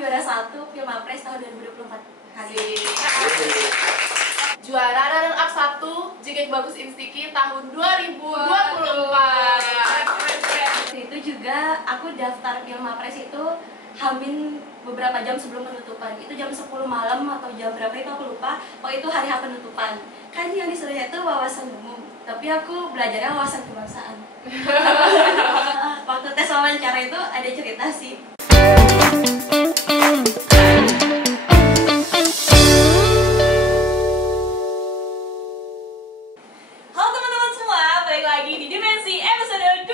juara 1 Pilmapres tahun 2024 kali. Juara runner up 1 JKT Bagus Instiki tahun 2024. Itu juga aku daftar Pilmapres itu hamin beberapa jam sebelum penutupan. Itu jam 10 malam atau jam berapa itu aku lupa. Itu hari H penutupan. Kan yang disuruhnya itu wawasan umum, tapi aku belajarnya wawasan kebangsaan. Waktu tes wawancara itu ada cerita sih. Halo teman-teman semua, balik lagi di Dimensi episode 2.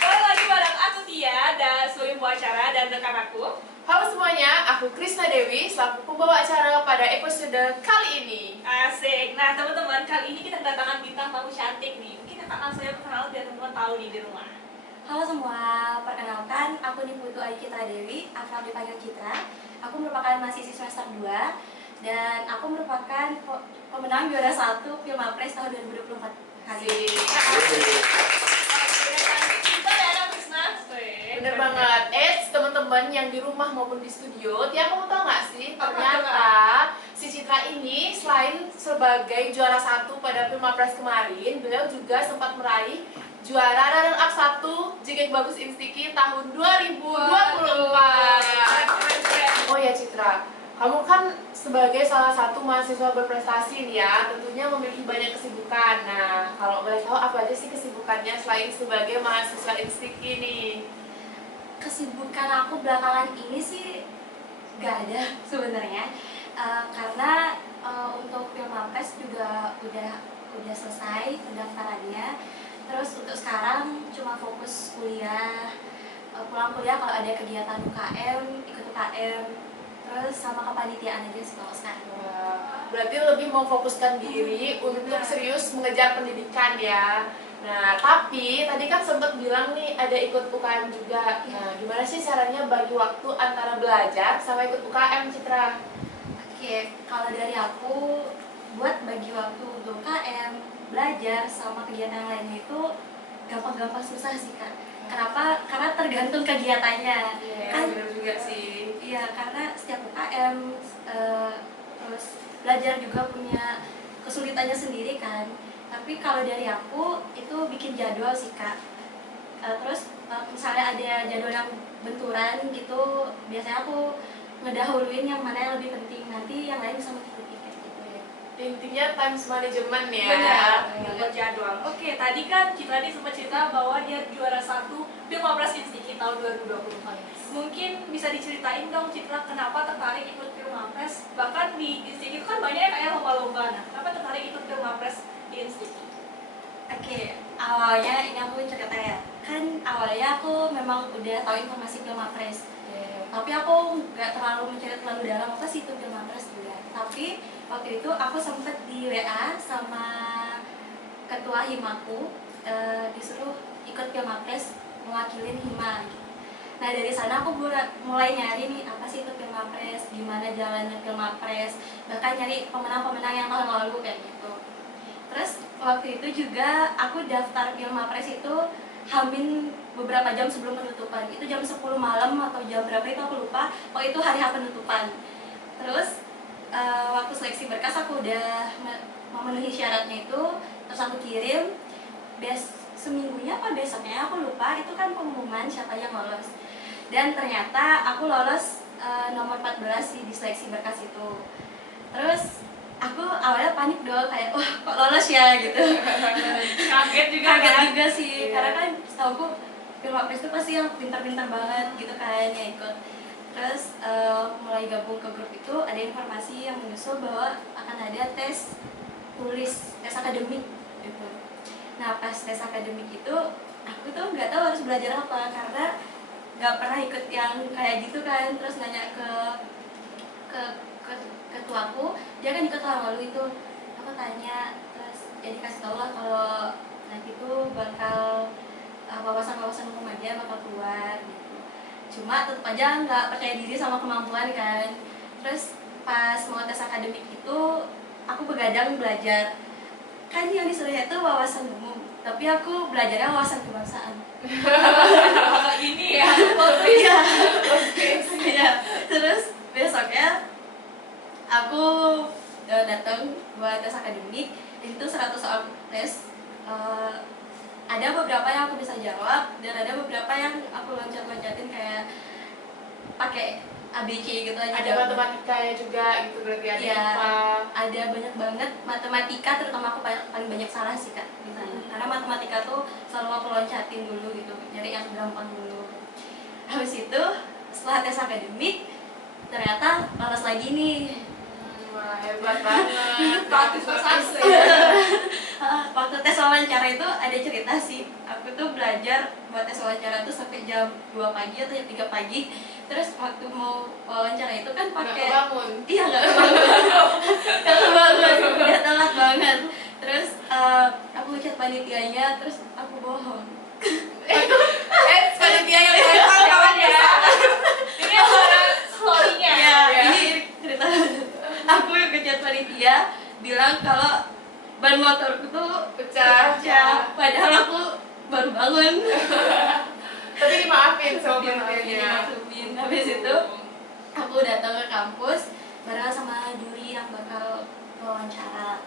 Balik lagi bareng aku Tia dan sebagai pembawa dan rekan aku. Halo semuanya, aku Krisna Dewi selaku pembawa acara pada episode kali ini. Asik. Nah teman-teman, kali ini kita kedatangan bintang tamu cantik nih. Mungkin kakak langsung saja perkenalan biar teman-teman tahu nih di rumah. Halo semua, perkenalkan aku Niputu Ayu Citra Dewi, akrab dipanggil Citra. Aku merupakan mahasiswi semester 2 dan aku merupakan pemenang juara 1 Pilmapres tahun 2024 kali. Bener banget. Teman-teman yang di rumah maupun di studio, Tia kamu tahu nggak sih? Ternyata si Citra ini selain sebagai juara 1 pada Pilmapres kemarin, beliau juga sempat meraih juara runner up 1 JKT Bagus Instiki tahun 2024. Oh ya Citra, kamu kan sebagai salah satu mahasiswa berprestasi nih ya, tentunya memiliki banyak kesibukan. Nah, kalau boleh tahu apa aja sih kesibukannya selain sebagai mahasiswa Instiki nih? Kesibukan aku belakangan ini sih gak ada sebenarnya, karena untuk Pilmapres juga udah selesai pendaftarannya. Terus untuk sekarang cuma fokus kuliah, pulang kuliah kalau ada kegiatan UKM, ikut UKM, terus sama kepanitiaan aja sih kalau sekarang. Berarti lebih memfokuskan diri untuk serius mengejar pendidikan ya. Nah, tapi tadi kan sempat bilang nih ada ikut UKM juga. Nah, gimana sih caranya bagi waktu antara belajar sama ikut UKM, Citra? Oke, kalau dari aku buat bagi waktu untuk UKM, belajar sama kegiatan lainnya itu gampang-gampang susah sih Kak. Kenapa? Karena tergantung kegiatannya. Kan benar juga sih. Iya, karena setiap UKM terus belajar juga punya kesulitannya sendiri kan. Tapi kalau dari aku itu bikin jadwal sih Kak. Terus misalnya ada jadwal yang benturan gitu, biasanya aku ngedahuluin yang mana yang lebih penting, nanti yang lain bisa mengikuti kayak gitu ya. Intinya time management ya. Benar, buat jadwal. Oke, tadi kan Citra ini sempat cerita bahwa dia juara 1 Pilmapres Instiki tahun 2024. Mungkin bisa diceritain dong Citra kenapa tertarik ikut Pilmapres? Bahkan di Instiki itu kan banyak kayak lomba-lomba. Nah, kenapa tertarik ikut Pilmapres di Instiki? Oke, awalnya ini aku cerita ya. Kan awalnya aku memang udah tahu informasi Pilmapres. Tapi aku nggak terlalu mencari terlalu dalam apa sih itu Pilmapres juga. Tapi waktu itu aku sempet di WA sama ketua himaku, disuruh ikut Pilmapres mewakilin hima gitu. Nah dari sana aku mulai nyari nih apa sih itu Pilmapres, gimana jalannya Pilmapres, bahkan nyari pemenang-pemenang yang tahun lalu kayak gitu. Terus waktu itu juga aku daftar Pilmapres itu hamin beberapa jam sebelum penutupan. Itu jam 10 malam atau jam berapa itu aku lupa. Itu hari H penutupan. Terus waktu seleksi berkas aku udah memenuhi syaratnya itu, terus aku kirim. Seminggunya apa besoknya aku lupa, itu kan pengumuman siapa yang lolos. Dan ternyata aku lolos nomor 14 di seleksi berkas itu. Terus aku awalnya panik dong, kayak wah kok lolos ya gitu. Kaget juga sih, karena kan setauku Pilmapres itu pasti yang pintar-pintar banget gitu kan ya ikut. Terus mulai gabung ke grup itu ada informasi yang menyusul bahwa akan ada tes akademik gitu. Nah pas tes akademik itu aku tuh nggak tahu harus belajar apa, karena nggak pernah ikut yang kayak gitu kan. Terus nanya ke ketuaku, dia kan ikut tahun lalu itu. Aku tanya, terus ya dikasih tau lah kalau nanti tuh bakal wawasan umum aja bakal keluar gitu. Cuma tetap aja nggak percaya diri sama kemampuan kan. Terus pas mau tes akademik itu aku begadang belajar. Kan yang disuruhnya itu wawasan umum, tapi aku belajarnya wawasan kebangsaan. Ini ya. aku loncatin kayak pakai ABC gitu aja. Ada matematikanya juga gitu berarti ada Iya, IPA. ada banyak banget matematika, terutama aku paling banyak salah sih Kak di sana. Karena matematika tuh selalu aku loncatin dulu gitu, nyari yang gampang dulu. Habis itu setelah tes akademik ternyata lolos lagi nih. Wah, hebat banget. Praktis sukses. Waktu tes wawancara itu ada cerita sih. Aku tuh belajar buat tes wawancara tuh sampai jam 2 pagi atau jam 3 pagi. Terus waktu mau wawancara itu kan pakai Bangun. iya nggak kebangun udah telat banget. Terus aku chat panitianya, terus aku bohong. Panitia yang datang kawan ya. Ini adalah story-nya. Ya, ini cerita. Aku ngechat panitia bilang kalau ban motorku tuh Pecah. padahal aku baru bangun. Tapi dimaafin sama Dimaafin, panitianya. dimaafin. Habis itu aku datang ke kampus bareng sama juri yang bakal wawancara.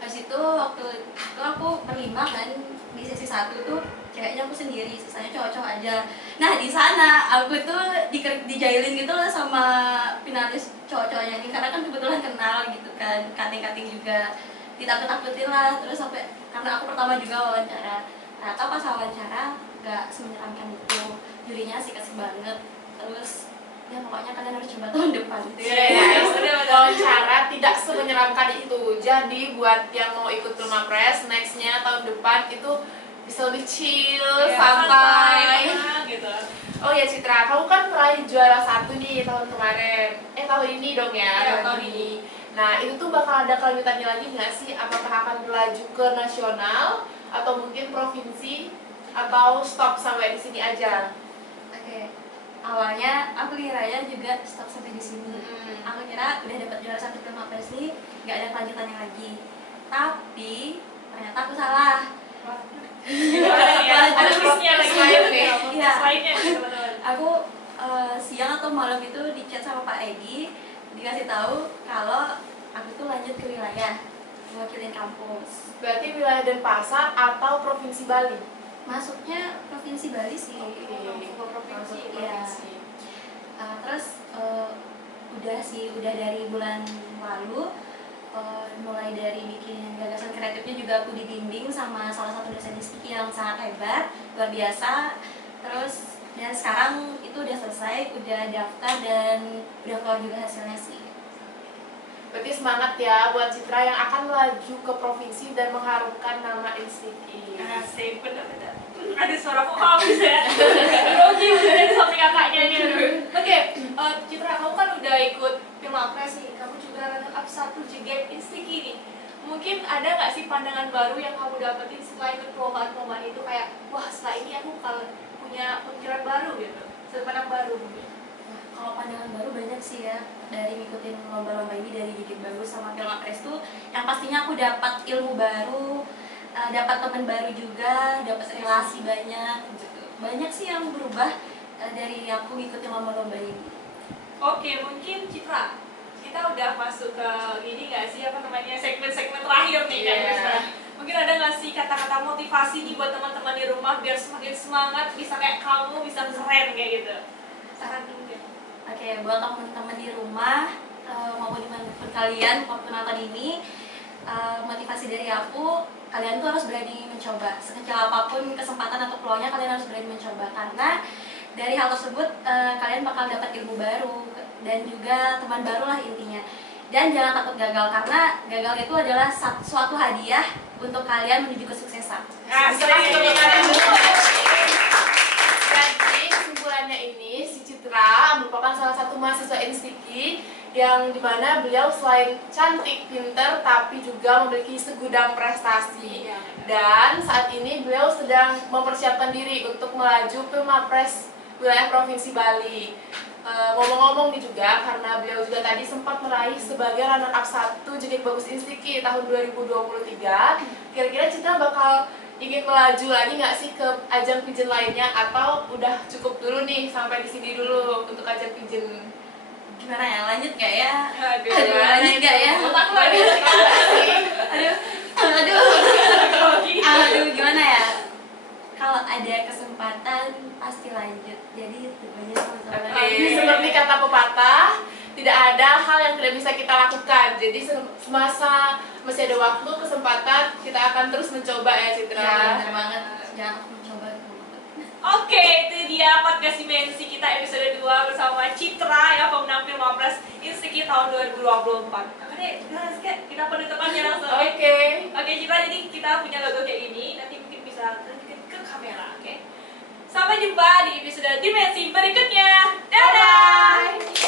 Habis itu waktu itu aku berlima kan, di sesi 1 tuh ceweknya aku sendiri, sisanya cowok-cowok aja. Nah di sana aku tuh dijailin gitu loh sama finalis cowok-cowoknya ini, karena kan kebetulan kenal gitu kan, kating-kating juga, ditakut-takutin lah. Terus sampai karena aku pertama juga wawancara, ternyata pas wawancara gak semenyeramkan itu, jurinya asik-asik banget. Terus ya pokoknya kalian harus coba tahun depan. Wawancara tidak semenyeramkan itu. Jadi buat yang mau ikut Pilmapres nextnya tahun depan itu bisa lebih chill, santai. Gitu. Oh ya Citra, kamu kan peraih juara 1 nih tahun kemarin. Tahun ini dong ya, Iya, tahun ini. Nah itu tuh bakal ada kelanjutannya lagi nggak sih? Apakah akan berlanjut ke nasional atau mungkin provinsi atau stop sampai di sini aja? Oke. Awalnya aku kiranya juga stop sampai di sini. Aku kira udah dapat juara 1 Pilmapres nih, nggak ada kelanjutannya lagi. Tapi ternyata aku salah. Ada twistnya lagi. Iya. Selainnya nih teman-teman. Aku siang atau malam itu di chat sama Pak Edi, dikasih tahu kalau aku tuh lanjut ke wilayah, mewakilin kampus. Berarti wilayah Denpasar atau provinsi Bali? Masuknya provinsi Bali sih. Provinsi. Iya. Terus udah dari bulan lalu, mulai dari bikin gagasan kreatifnya juga aku dibimbing sama salah satu dosen ISTIKI yang sangat hebat, luar biasa. Terus dan sekarang itu udah selesai, udah daftar dan udah keluar juga hasilnya sih. Berarti semangat ya buat Citra yang akan melaju ke provinsi dan mengharumkan nama ISTIKI. Asik, bener-bener. Ada suara vokal bisa ya. Grogi udah di samping kakaknya nih. Oke, Citra, kamu kan udah ikut Pilmapres nih. Kamu juga runner up 1 JGM ISTIKI nih. Mungkin ada nggak sih pandangan baru yang kamu dapetin setelah ikut perlombaan-perlombaan itu, kayak wah setelah ini aku bakal punya pemikiran baru gitu, sudut pandang baru mungkin. Nah, kalau pandangan baru banyak sih ya dari ngikutin lomba-lomba ini, dari Dikit Bagus sama Pilmapres tuh yang pastinya aku dapat ilmu baru, dapat teman baru juga, dapat relasi banyak gitu. Banyak sih yang berubah dari aku ngikutin lomba-lomba ini. Oke, mungkin Citra, kita udah masuk ke ini nggak sih, apa namanya, segmen-segmen terakhir nih kan. Mungkin ada nggak sih kata-kata motivasi nih buat teman-teman di rumah biar semakin semangat, bisa kayak kamu, bisa keren kayak gitu. Saran mungkin. Oke, buat teman-teman di rumah maupun dimanapun kalian waktu nonton ini, motivasi dari aku, kalian tuh harus berani mencoba. Sekecil apapun kesempatan atau peluangnya, kalian harus berani mencoba, karena dari hal tersebut kalian bakal dapat ilmu baru dan juga teman baru lah intinya. Dan jangan takut gagal, karena gagal itu adalah suatu hadiah untuk kalian menuju kesuksesan. Jadi kesimpulannya ini, si Citra merupakan salah satu mahasiswa ISTIKI yang dimana beliau selain cantik, pinter, tapi juga memiliki segudang prestasi. Dan saat ini beliau sedang mempersiapkan diri untuk melaju Pilmapres wilayah Provinsi Bali. Ngomong-ngomong nih juga, karena beliau juga tadi sempat meraih sebagai runner up 1 JGM Bagus ISTIKI tahun 2023. Kira-kira Citra bakal ingin melaju lagi nggak sih ke ajang pijen lainnya, atau udah cukup dulu nih sampai di sini dulu untuk ajang pijen? Gimana ya, lanjut gak ya? Aduh, lanjut gak ya? Otak lu ada Aduh, gimana ya? Kalau ada kesempatan pasti lanjut. Jadi itu aja teman-teman. Seperti kata pepatah, tidak ada hal yang tidak bisa kita lakukan. Jadi semasa masih ada waktu, kesempatan, kita akan terus mencoba ya Citra. Ya, benar banget. Jangan mencoba. Oke, itu dia podcast Dimensi kita episode 2 bersama Citra ya, pemenang Pilmapres Instiki tahun 2024. Oke, udah kita penutupannya langsung. Oke, Citra, jadi kita punya logo kayak ini, nanti mungkin bisa tunjukin ke kamera, oke? Sampai jumpa di episode Dimensi berikutnya. Dadah!